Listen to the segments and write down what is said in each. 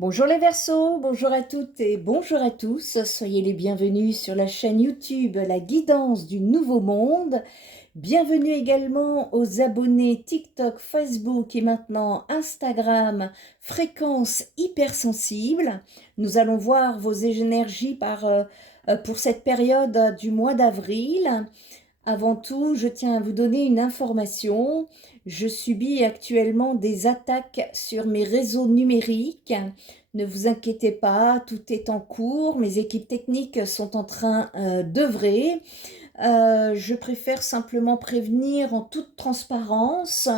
Bonjour les Verseaux, bonjour à toutes et bonjour à tous. Soyez les bienvenus sur la chaîne YouTube La Guidance du Nouveau Monde. Bienvenue également aux abonnés TikTok, Facebook et maintenant Instagram, Fréquence Hypersensible. Nous allons voir vos énergies pour cette période du mois d'avril. Avant tout, je tiens à vous donner une information. Je subis actuellement des attaques sur mes réseaux numériques. Ne vous inquiétez pas, tout est en cours. Mes équipes techniques sont en train d'œuvrer. Je préfère simplement prévenir en toute transparence,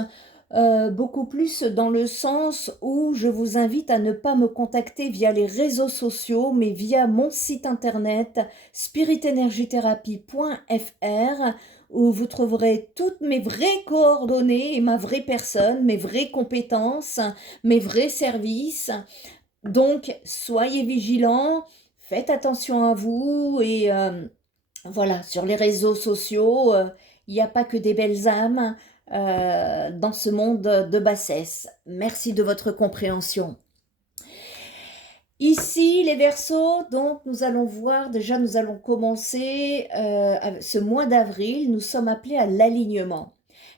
beaucoup plus dans le sens où je vous invite à ne pas me contacter via les réseaux sociaux, mais via mon site internet spiritenergitherapie.fr où vous trouverez toutes mes vraies coordonnées et ma vraie personne, mes vraies compétences, mes vrais services. Donc, soyez vigilants, faites attention à vous et voilà, sur les réseaux sociaux, il n'y a pas que des belles âmes dans ce monde de bassesse. Merci de votre compréhension. Ici, les Verseaux, donc nous allons voir, déjà nous allons commencer ce mois d'avril, nous sommes appelés à l'alignement.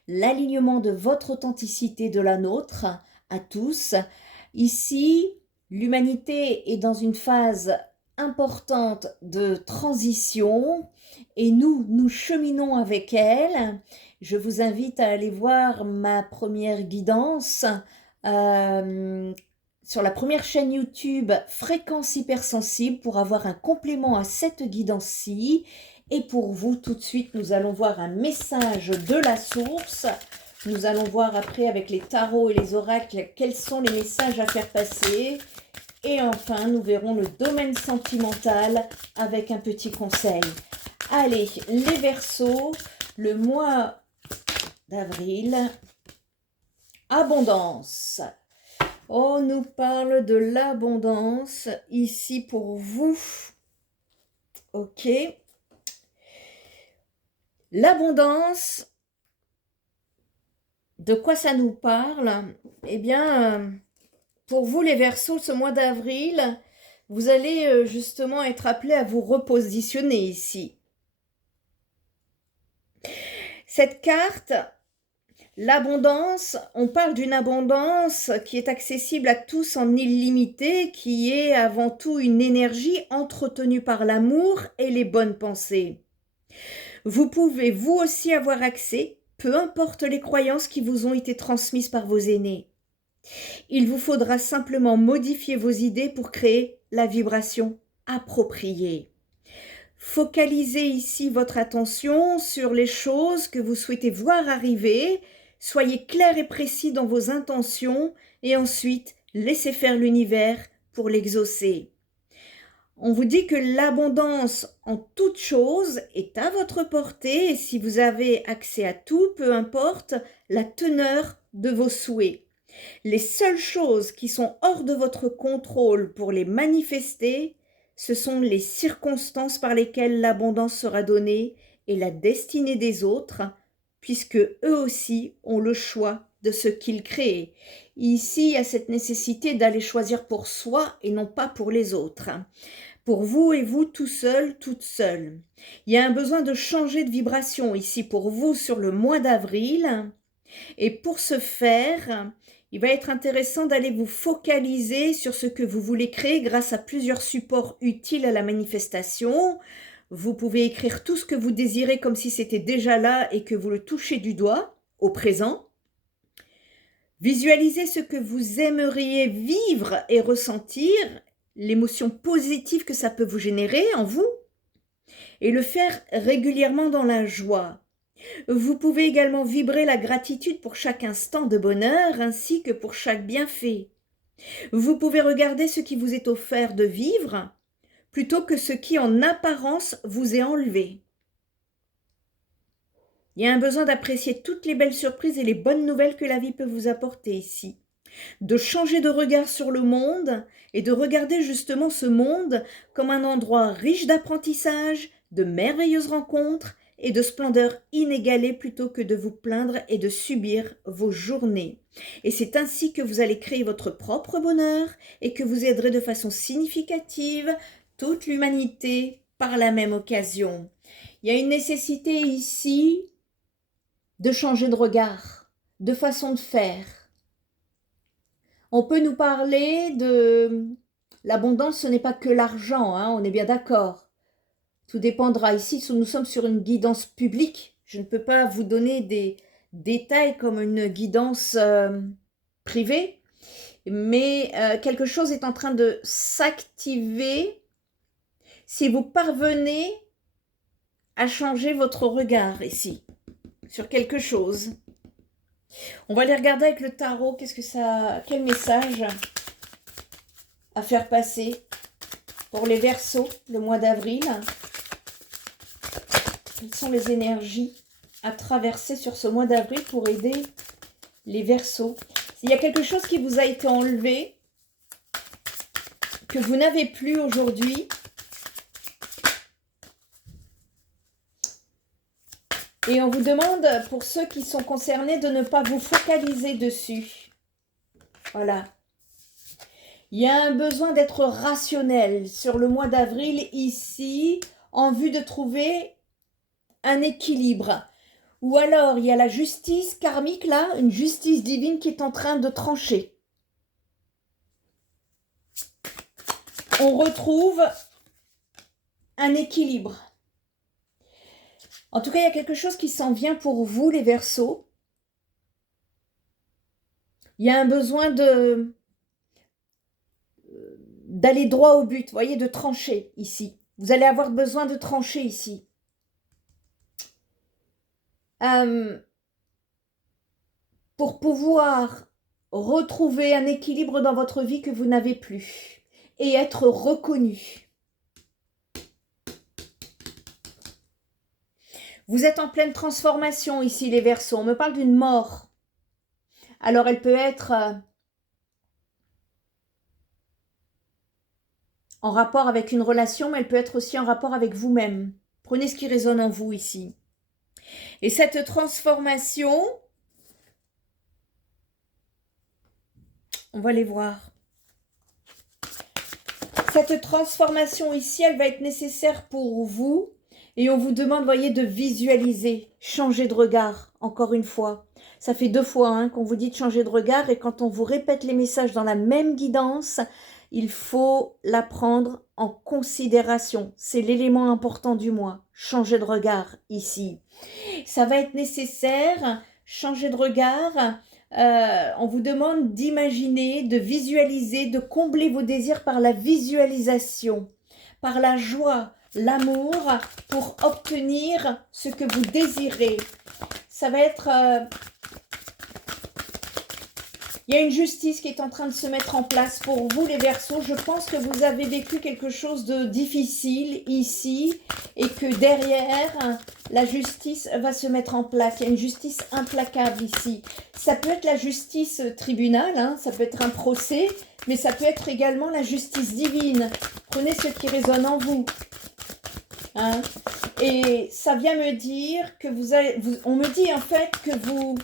L'alignement de votre authenticité, de la nôtre, à tous. Ici, l'humanité est dans une phase importante de transition et nous cheminons avec elle. Je vous invite à aller voir ma première guidance sur la première chaîne YouTube Fréquence Hypersensible pour avoir un complément à cette guidance-ci. Et pour vous, tout de suite, nous allons voir un message de la source. Nous allons voir après avec les tarots et les oracles quels sont les messages à faire passer. Et enfin, nous verrons le domaine sentimental avec un petit conseil. Allez, les Verseaux, le mois d'avril, abondance. On nous parle de l'abondance ici pour vous. Ok. L'abondance, de quoi ça nous parle? Eh bien, pour vous les Verseaux, ce mois d'avril, vous allez justement être appelés à vous repositionner ici. Cette carte, l'abondance, on parle d'une abondance qui est accessible à tous en illimité, qui est avant tout une énergie entretenue par l'amour et les bonnes pensées. Vous pouvez vous aussi avoir accès, peu importe les croyances qui vous ont été transmises par vos aînés. Il vous faudra simplement modifier vos idées pour créer la vibration appropriée. Focalisez ici votre attention sur les choses que vous souhaitez voir arriver. Soyez clair et précis dans vos intentions et ensuite laissez faire l'univers pour l'exaucer. On vous dit que l'abondance en toute chose est à votre portée et si vous avez accès à tout, peu importe la teneur de vos souhaits. Les seules choses qui sont hors de votre contrôle pour les manifester, ce sont les circonstances par lesquelles l'abondance sera donnée et la destinée des autres, puisque eux aussi ont le choix de ce qu'ils créent. Ici, il y a cette nécessité d'aller choisir pour soi et non pas pour les autres. Pour vous et vous tout seul, toute seule. Il y a un besoin de changer de vibration ici pour vous sur le mois d'avril. Et pour ce faire, il va être intéressant d'aller vous focaliser sur ce que vous voulez créer grâce à plusieurs supports utiles à la manifestation. Vous pouvez écrire tout ce que vous désirez comme si c'était déjà là et que vous le touchez du doigt, au présent. Visualisez ce que vous aimeriez vivre et ressentir, l'émotion positive que ça peut vous générer en vous, et le faire régulièrement dans la joie. Vous pouvez également vibrer la gratitude pour chaque instant de bonheur ainsi que pour chaque bienfait. Vous pouvez regarder ce qui vous est offert de vivre plutôt que ce qui en apparence vous est enlevé. Il y a un besoin d'apprécier toutes les belles surprises et les bonnes nouvelles que la vie peut vous apporter ici. De changer de regard sur le monde et de regarder justement ce monde comme un endroit riche d'apprentissage, de merveilleuses rencontres et de splendeur inégalée plutôt que de vous plaindre et de subir vos journées. Et c'est ainsi que vous allez créer votre propre bonheur et que vous aiderez de façon significative toute l'humanité par la même occasion. Il y a une nécessité ici de changer de regard, de façon de faire. On peut nous parler de l'abondance, ce n'est pas que l'argent, hein, on est bien d'accord. Tout dépendra. Ici, nous sommes sur une guidance publique. Je ne peux pas vous donner des détails comme une guidance privée, mais quelque chose est en train de s'activer si vous parvenez à changer votre regard ici, sur quelque chose. On va aller regarder avec le tarot, quel message à faire passer pour les Verseaux le mois d'avril. Quelles sont les énergies à traverser sur ce mois d'avril pour aider les Verseaux? S'il y a quelque chose qui vous a été enlevé, que vous n'avez plus aujourd'hui, et on vous demande, pour ceux qui sont concernés, de ne pas vous focaliser dessus. Voilà. Il y a un besoin d'être rationnel sur le mois d'avril ici, en vue de trouver un équilibre. Ou alors, il y a la justice karmique là, une justice divine qui est en train de trancher. On retrouve un équilibre. En tout cas, il y a quelque chose qui s'en vient pour vous, les Verseaux. Il y a un besoin d'aller droit au but, vous voyez, de trancher ici. Vous allez avoir besoin de trancher ici. Pour pouvoir retrouver un équilibre dans votre vie que vous n'avez plus et être reconnu. Vous êtes en pleine transformation ici, les Verseaux. On me parle d'une mort. Alors, elle peut être en rapport avec une relation, mais elle peut être aussi en rapport avec vous-même. Prenez ce qui résonne en vous ici. Et cette transformation, on va les voir. Cette transformation ici, elle va être nécessaire pour vous. Et on vous demande, voyez, de visualiser, changer de regard, encore une fois. Ça fait 2 fois hein, qu'on vous dit de changer de regard. Et quand on vous répète les messages dans la même guidance, il faut la prendre en considération. C'est l'élément important du mois. Changer de regard ici. Ça va être nécessaire, changer de regard. On vous demande d'imaginer, de visualiser, de combler vos désirs par la visualisation, par la joie, l'amour, pour obtenir ce que vous désirez. Ça va être... il y a une justice qui est en train de se mettre en place pour vous, les Verseaux. Je pense que vous avez vécu quelque chose de difficile ici et que derrière, la justice va se mettre en place. Il y a une justice implacable ici. Ça peut être la justice tribunal, hein, ça peut être un procès, mais ça peut être également la justice divine. Prenez ce qui résonne en vous. Hein? Et ça vient me dire que on me dit en fait que vous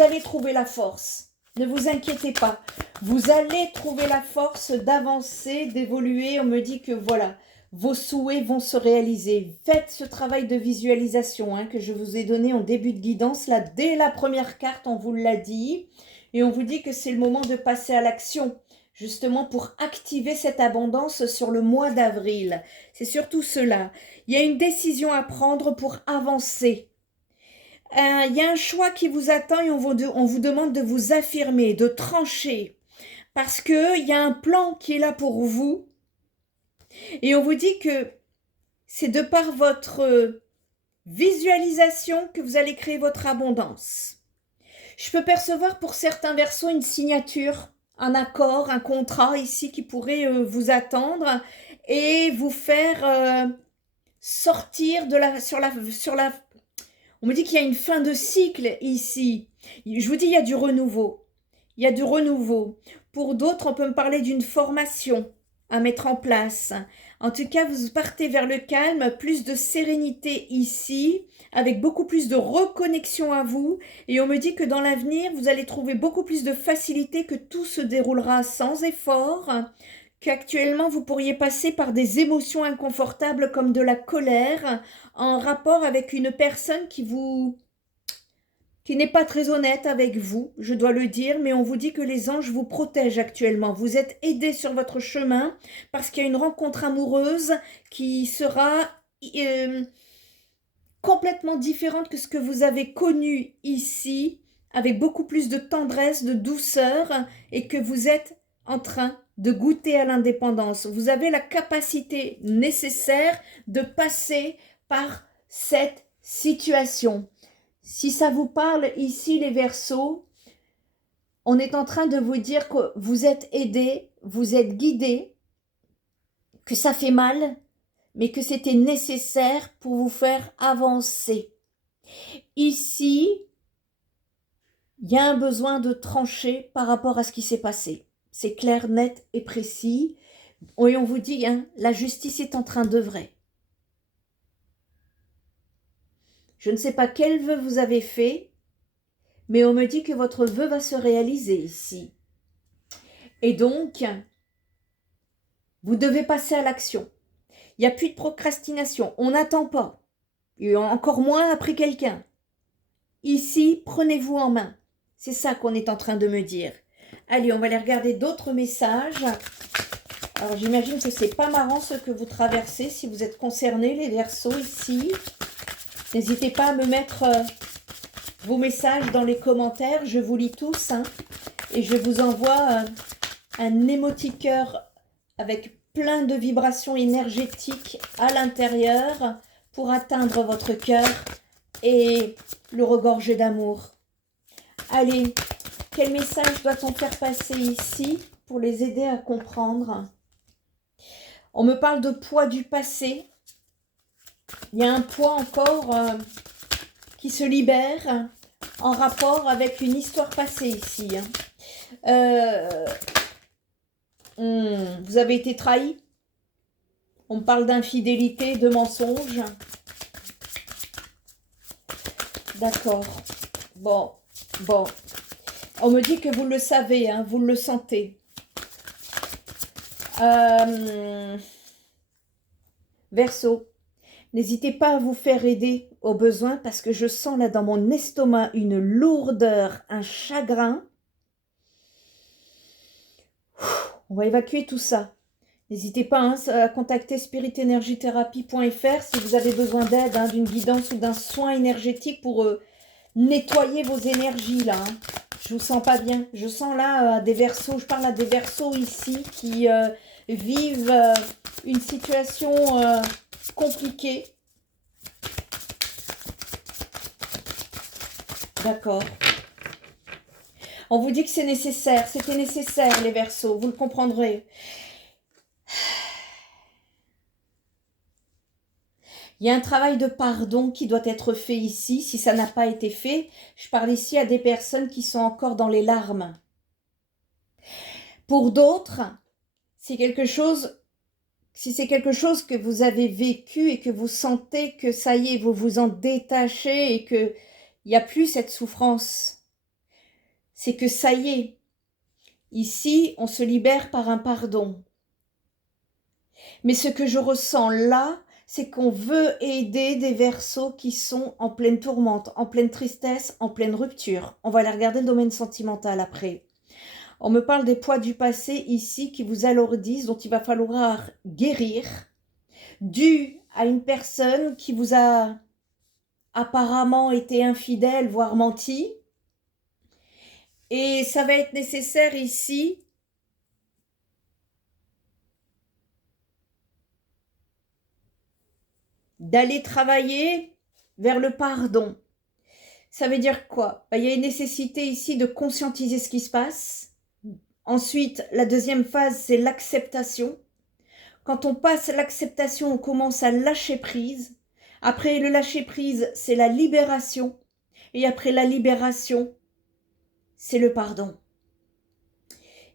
allez trouver la force. Ne vous inquiétez pas. Vous allez trouver la force d'avancer, d'évoluer. On me dit que voilà, vos souhaits vont se réaliser. Faites ce travail de visualisation hein, que je vous ai donné en début de guidance. Là, dès la première carte, on vous l'a dit. Et on vous dit que c'est le moment de passer à l'action. Justement pour activer cette abondance sur le mois d'avril. C'est surtout cela. Il y a une décision à prendre pour avancer. Il y a un choix qui vous attend et on vous demande de vous affirmer, de trancher. Parce qu'il y a un plan qui est là pour vous. Et on vous dit que c'est de par votre visualisation que vous allez créer votre abondance. Je peux percevoir pour certains Verseaux une signature, un accord, un contrat ici qui pourrait vous attendre et vous faire sortir de on me dit qu'il y a une fin de cycle ici. Je vous dis, il y a du renouveau. Il y a du renouveau. Pour d'autres, on peut me parler d'une formation. à mettre en place. En tout cas, vous partez vers le calme, plus de sérénité ici, avec beaucoup plus de reconnexion à vous. Et on me dit que dans l'avenir, vous allez trouver beaucoup plus de facilité, que tout se déroulera sans effort, qu'actuellement, vous pourriez passer par des émotions inconfortables comme de la colère, en rapport avec une personne qui n'est pas très honnête avec vous, je dois le dire, mais on vous dit que les anges vous protègent actuellement. Vous êtes aidés sur votre chemin parce qu'il y a une rencontre amoureuse qui sera euh, complètement différente que ce que vous avez connu ici, avec beaucoup plus de tendresse, de douceur, et que vous êtes en train de goûter à l'indépendance. Vous avez la capacité nécessaire de passer par cette situation. Si ça vous parle ici, les Verseaux, on est en train de vous dire que vous êtes aidés, vous êtes guidés, que ça fait mal, mais que c'était nécessaire pour vous faire avancer. Ici, il y a un besoin de trancher par rapport à ce qui s'est passé. C'est clair, net et précis. Et on vous dit, hein, la justice est en train d'œuvrer. Je ne sais pas quel vœu vous avez fait, mais on me dit que votre vœu va se réaliser ici. Et donc, vous devez passer à l'action. Il n'y a plus de procrastination. On n'attend pas. Et encore moins après quelqu'un. Ici, prenez-vous en main. C'est ça qu'on est en train de me dire. Allez, on va aller regarder d'autres messages. Alors, j'imagine que c'est pas marrant ce que vous traversez. Si vous êtes concernés, les Verseaux, ici, n'hésitez pas à me mettre vos messages dans les commentaires. Je vous lis tous. Hein, et je vous envoie un émoticœur avec plein de vibrations énergétiques à l'intérieur pour atteindre votre cœur et le regorger d'amour. Allez, quel message doit-on faire passer ici pour les aider à comprendre? On me parle de poids du passé. Il y a un poids encore qui se libère en rapport avec une histoire passée ici. Vous avez été trahi. On me parle d'infidélité, de mensonge. D'accord. Bon. On me dit que vous le savez, hein, vous le sentez. Verseau, n'hésitez pas à vous faire aider au besoin parce que je sens là dans mon estomac une lourdeur, un chagrin. On va évacuer tout ça. N'hésitez pas hein, à contacter spiritenergithérapie.fr si vous avez besoin d'aide, hein, d'une guidance ou d'un soin énergétique pour nettoyer vos énergies là. Hein. Je vous sens pas bien. Je sens là des Verseaux, je parle à des Verseaux ici qui vivent une situation compliquée. D'accord. On vous dit que c'est nécessaire, c'était nécessaire les Verseaux, vous le comprendrez. Il y a un travail de pardon qui doit être fait ici, si ça n'a pas été fait. Je parle ici à des personnes qui sont encore dans les larmes. Pour d'autres, c'est quelque chose, si c'est quelque chose que vous avez vécu et que vous sentez que ça y est, vous vous en détachez et qu'il n'y a plus cette souffrance, c'est que ça y est, ici, on se libère par un pardon. Mais ce que je ressens là, c'est qu'on veut aider des Verseaux qui sont en pleine tourmente, en pleine tristesse, en pleine rupture. On va aller regarder le domaine sentimental après. On me parle des poids du passé ici qui vous alourdissent, dont il va falloir guérir, dû à une personne qui vous a apparemment été infidèle, voire menti. Et ça va être nécessaire ici d'aller travailler vers le pardon. Ça veut dire quoi? Il y a une nécessité ici de conscientiser ce qui se passe. Ensuite, la deuxième phase, c'est l'acceptation. Quand on passe l'acceptation, on commence à lâcher prise. Après le lâcher prise, c'est la libération. Et après la libération, c'est le pardon.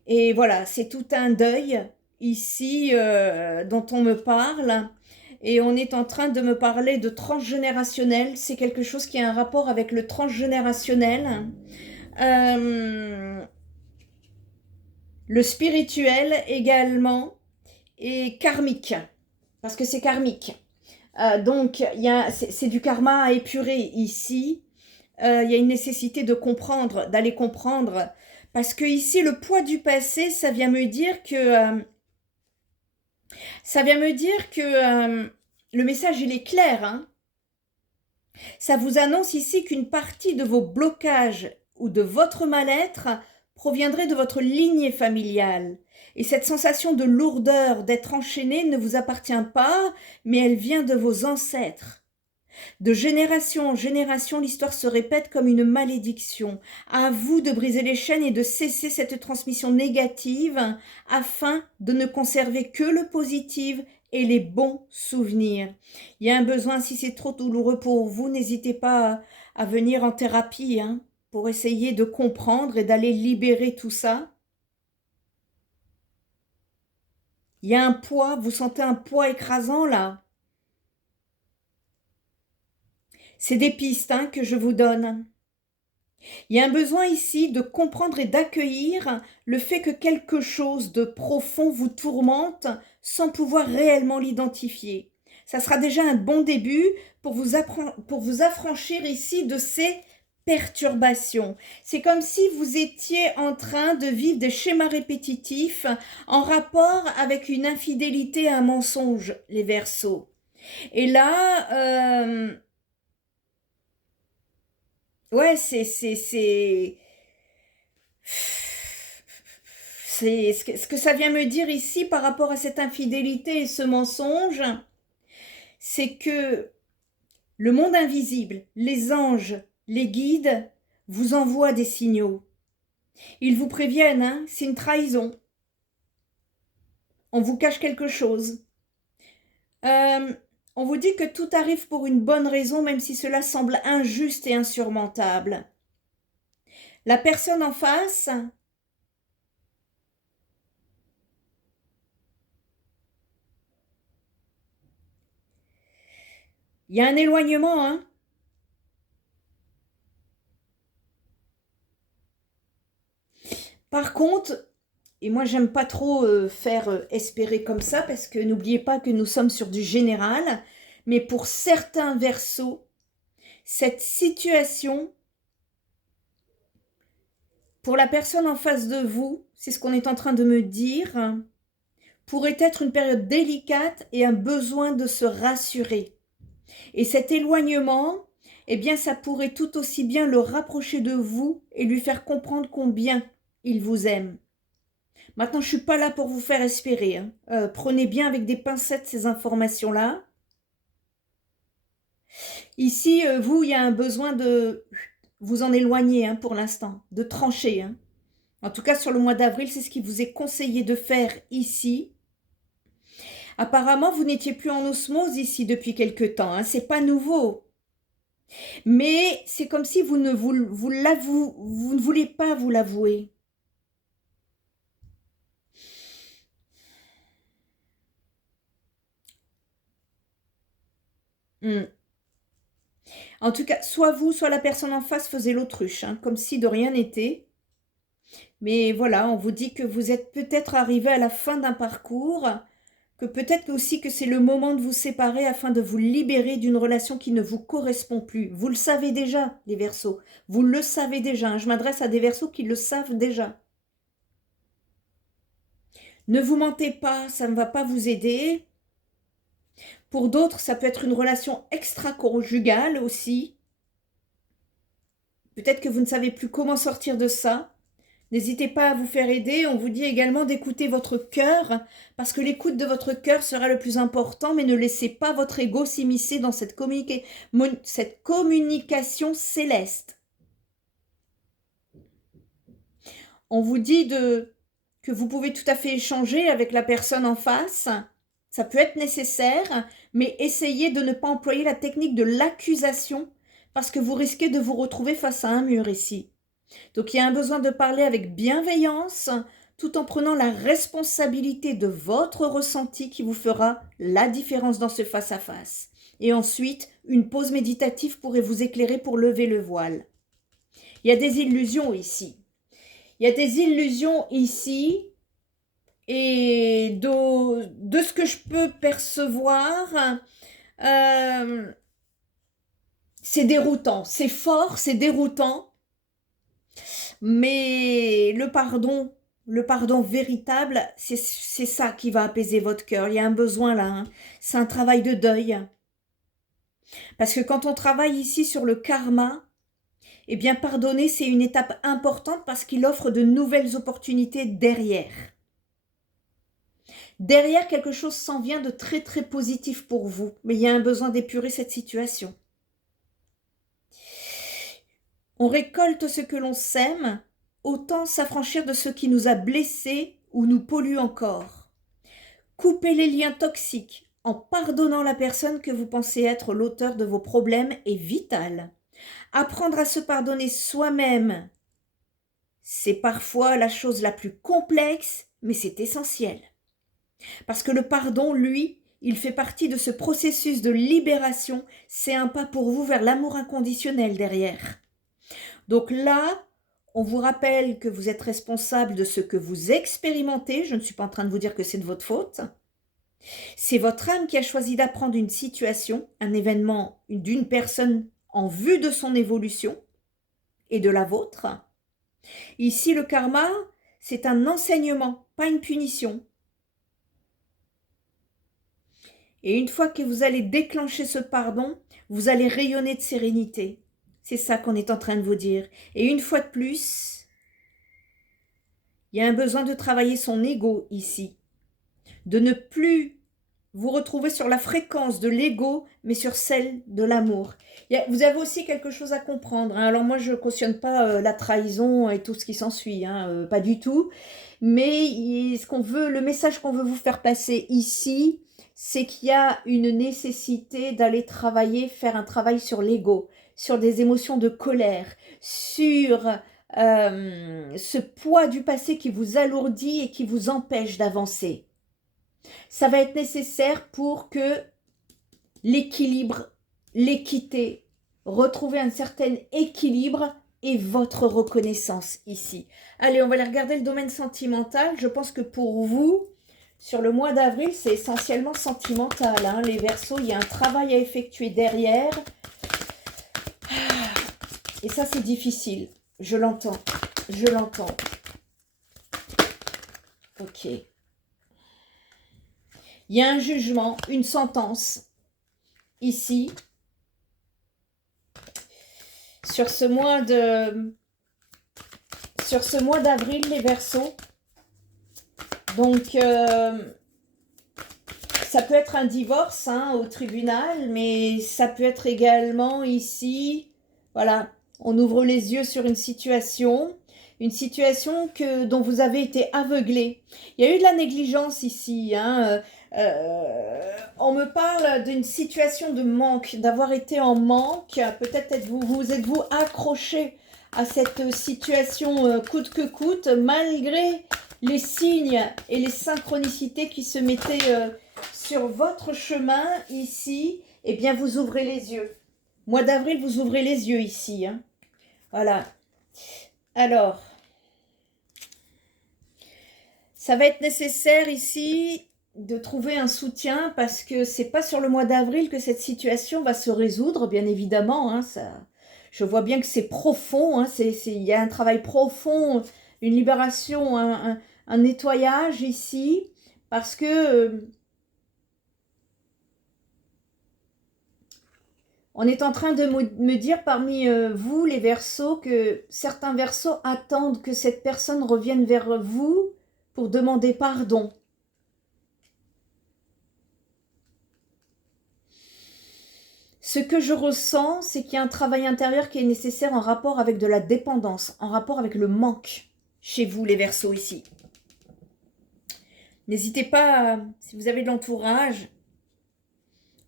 Et voilà, c'est tout un deuil ici dont on me parle. Et on est en train de me parler de transgénérationnel. C'est quelque chose qui a un rapport avec le transgénérationnel. Le spirituel également. Et karmique. Parce que c'est karmique. Donc, c'est du karma à épurer ici. Il y a une nécessité de comprendre, d'aller comprendre. Parce que ici, le poids du passé, ça vient me dire que... le message, il est clair, hein. Ça vous annonce ici qu'une partie de vos blocages ou de votre mal-être proviendrait de votre lignée familiale. Et cette sensation de lourdeur, d'être enchaîné, ne vous appartient pas, mais elle vient de vos ancêtres. De génération en génération, l'histoire se répète comme une malédiction. À vous de briser les chaînes et de cesser cette transmission négative afin de ne conserver que le positif et les bons souvenirs. Il y a un besoin, si c'est trop douloureux pour vous, n'hésitez pas à venir en thérapie pour essayer de comprendre et d'aller libérer tout ça. Il y a un poids, vous sentez un poids écrasant là. C'est des pistes que je vous donne. Il y a un besoin ici de comprendre et d'accueillir le fait que quelque chose de profond vous tourmente sans pouvoir réellement l'identifier. Ça sera déjà un bon début pour vous affranchir ici de ces perturbations. C'est comme si vous étiez en train de vivre des schémas répétitifs en rapport avec une infidélité, un mensonge, les Verseaux. Et là... ouais, c'est ce que ça vient me dire ici par rapport à cette infidélité et ce mensonge, c'est que le monde invisible, les anges, les guides vous envoient des signaux. Ils vous préviennent, c'est une trahison. On vous cache quelque chose. On vous dit que tout arrive pour une bonne raison, même si cela semble injuste et insurmontable. La personne en face, il y a un éloignement, Par contre, et moi j'aime pas trop faire espérer comme ça, parce que n'oubliez pas que nous sommes sur du général, mais pour certains Verseaux, cette situation, pour la personne en face de vous, c'est ce qu'on est en train de me dire, pourrait être une période délicate et un besoin de se rassurer. Et cet éloignement, eh bien, ça pourrait tout aussi bien le rapprocher de vous et lui faire comprendre combien il vous aime. Maintenant, je ne suis pas là pour vous faire espérer. Prenez bien avec des pincettes ces informations-là. Ici, vous, il y a un besoin de vous en éloigner pour l'instant, de trancher. En tout cas, sur le mois d'avril, c'est ce qui vous est conseillé de faire ici. Apparemment, vous n'étiez plus en osmose ici depuis quelque temps. C'est pas nouveau. Mais c'est comme si vous ne voulez pas vous l'avouer. En tout cas, soit vous, soit la personne en face faisait l'autruche, comme si de rien n'était. Mais voilà, on vous dit que vous êtes peut-être arrivé à la fin d'un parcours, que peut-être aussi que c'est le moment de vous séparer afin de vous libérer d'une relation qui ne vous correspond plus. Vous le savez déjà, les Verseaux. Vous le savez déjà. Je m'adresse à des Verseaux qui le savent déjà. Ne vous mentez pas, ça ne va pas vous aider. Pour d'autres, ça peut être une relation extra-conjugale aussi. Peut-être que vous ne savez plus comment sortir de ça. N'hésitez pas à vous faire aider. On vous dit également d'écouter votre cœur, parce que l'écoute de votre cœur sera le plus important, mais ne laissez pas votre ego s'immiscer dans cette communication céleste. On vous dit que vous pouvez tout à fait échanger avec la personne en face. Ça peut être nécessaire, mais essayez de ne pas employer la technique de l'accusation, parce que vous risquez de vous retrouver face à un mur ici. Donc il y a un besoin de parler avec bienveillance, tout en prenant la responsabilité de votre ressenti qui vous fera la différence dans ce face-à-face. Et ensuite, une pause méditative pourrait vous éclairer pour lever le voile. Il y a des illusions ici. Il y a des illusions ici et de ce que je peux percevoir, c'est déroutant. C'est fort, c'est déroutant. Mais le pardon véritable, c'est ça qui va apaiser votre cœur. Il y a un besoin là, hein. C'est un travail de deuil. Parce que quand on travaille ici sur le karma, eh bien pardonner, c'est une étape importante parce qu'il offre de nouvelles opportunités derrière. Derrière, quelque chose s'en vient de très très positif pour vous, mais il y a un besoin d'épurer cette situation. On récolte ce que l'on sème, autant s'affranchir de ce qui nous a blessés ou nous pollue encore. Couper les liens toxiques en pardonnant la personne que vous pensez être l'auteur de vos problèmes est vital. Apprendre à se pardonner soi-même, c'est parfois la chose la plus complexe, mais c'est essentiel. Parce que le pardon, lui, il fait partie de ce processus de libération, c'est un pas pour vous vers l'amour inconditionnel derrière. Donc là, on vous rappelle que vous êtes responsable de ce que vous expérimentez, je ne suis pas en train de vous dire que c'est de votre faute. C'est votre âme qui a choisi d'apprendre une situation, un événement d'une personne en vue de son évolution et de la vôtre. Ici, le karma, c'est un enseignement, pas une punition. Et une fois que vous allez déclencher ce pardon, vous allez rayonner de sérénité. C'est ça qu'on est en train de vous dire. Et une fois de plus, il y a un besoin de travailler son ego ici. De ne plus vous retrouver sur la fréquence de l'ego, mais sur celle de l'amour. Vous avez aussi quelque chose à comprendre, hein. Alors moi, je ne cautionne pas la trahison et tout ce qui s'ensuit, hein, pas du tout. Mais le message qu'on veut vous faire passer ici, c'est qu'il y a une nécessité d'aller travailler, faire un travail sur l'ego, sur des émotions de colère, sur ce poids du passé qui vous alourdit et qui vous empêche d'avancer. Ça va être nécessaire pour que l'équilibre, l'équité, retrouver un certain équilibre et votre reconnaissance ici. Allez, on va aller regarder le domaine sentimental. Je pense que pour vous, sur le mois d'avril, c'est essentiellement sentimental, hein. Les Verseaux, il y a un travail à effectuer derrière. Et ça, c'est difficile. Je l'entends. Je l'entends. Ok. Il y a un jugement, une sentence, ici, sur ce mois d'avril, les Verseaux. Donc, ça peut être un divorce, hein, au tribunal, mais ça peut être également ici, voilà, on ouvre les yeux sur une situation dont vous avez été aveuglé. Il y a eu de la négligence ici, hein. On me parle d'une situation de manque, d'avoir été en manque. Peut-être êtes-vous accroché à cette situation coûte que coûte, malgré les signes et les synchronicités qui se mettaient sur votre chemin ici. Eh bien, vous ouvrez les yeux. Mois d'avril, vous ouvrez les yeux ici, hein. Voilà. Alors, ça va être nécessaire ici de trouver un soutien parce que c'est pas sur le mois d'avril que cette situation va se résoudre, bien évidemment, hein, je vois bien que c'est profond, hein, il y a un travail profond, une libération, un nettoyage ici, parce que on est en train de me dire parmi vous, les Verseaux, que certains Verseaux attendent que cette personne revienne vers vous pour demander pardon. Ce que je ressens, c'est qu'il y a un travail intérieur qui est nécessaire en rapport avec de la dépendance, en rapport avec le manque chez vous, les Verseaux, ici. N'hésitez pas, si vous avez de l'entourage,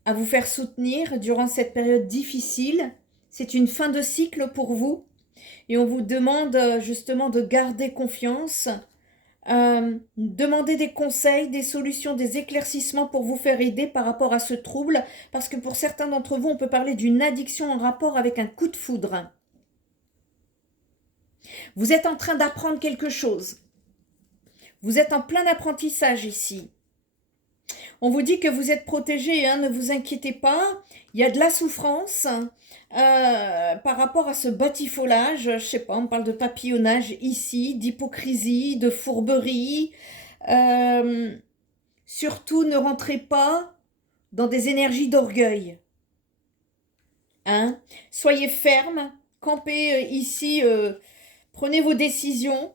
à vous faire soutenir durant cette période difficile. C'est une fin de cycle pour vous et on vous demande justement de garder confiance Demandez des conseils, des solutions, des éclaircissements pour vous faire aider par rapport à ce trouble, parce que pour certains d'entre vous, on peut parler d'une addiction en rapport avec un coup de foudre. Vous êtes en train d'apprendre quelque chose. Vous êtes en plein apprentissage ici. On vous dit que vous êtes protégé, hein, ne vous inquiétez pas. Il y a de la souffrance par rapport à ce batifolage. Je sais pas, on parle de papillonnage ici, d'hypocrisie, de fourberie. Surtout, ne rentrez pas dans des énergies d'orgueil. Hein? Soyez ferme, campez ici, prenez vos décisions.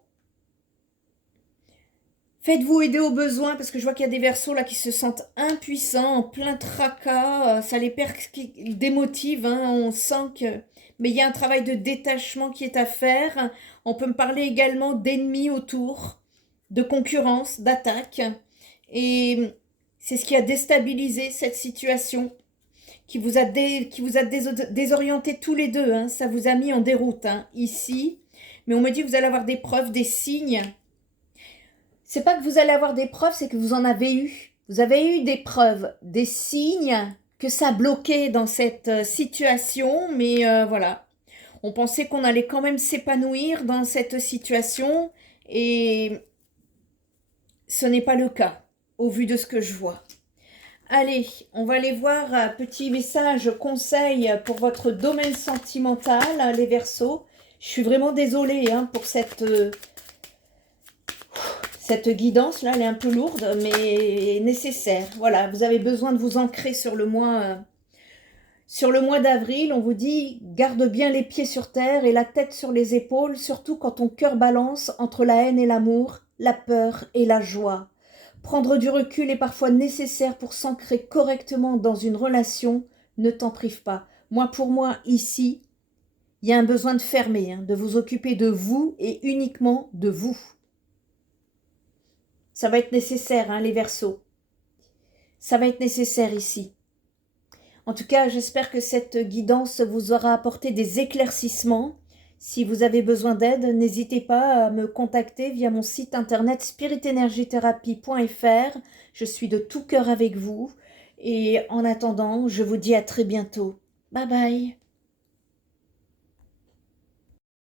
Faites-vous aider au besoin, parce que je vois qu'il y a des Verseaux là qui se sentent impuissants, en plein tracas, ça les démotive, hein, on sent que... Mais il y a un travail de détachement qui est à faire. On peut me parler également d'ennemis autour, de concurrence, d'attaque. Et c'est ce qui a déstabilisé cette situation, qui vous a désorienté tous les deux, hein, ça vous a mis en déroute, hein, ici. Mais on me dit que vous allez avoir des preuves, des signes. C'est pas que vous allez avoir des preuves, c'est que vous en avez eu. Vous avez eu des preuves, des signes que ça bloquait dans cette situation, mais voilà. On pensait qu'on allait quand même s'épanouir dans cette situation et ce n'est pas le cas, au vu de ce que je vois. Allez, on va aller voir un petit message, conseil pour votre domaine sentimental, les Verseaux. Je suis vraiment désolée hein, pour cette guidance là, elle est un peu lourde, mais nécessaire. Voilà, vous avez besoin de vous ancrer sur le mois d'avril. On vous dit, garde bien les pieds sur terre et la tête sur les épaules, surtout quand ton cœur balance entre la haine et l'amour, la peur et la joie. Prendre du recul est parfois nécessaire pour s'ancrer correctement dans une relation. Ne t'en prive pas. Pour moi, ici, il y a un besoin de fermer, hein, de vous occuper de vous et uniquement de vous. Ça va être nécessaire, hein, les Verseaux. Ça va être nécessaire ici. En tout cas, j'espère que cette guidance vous aura apporté des éclaircissements. Si vous avez besoin d'aide, n'hésitez pas à me contacter via mon site internet spiritenergiethérapie.fr. Je suis de tout cœur avec vous. Et en attendant, je vous dis à très bientôt. Bye bye.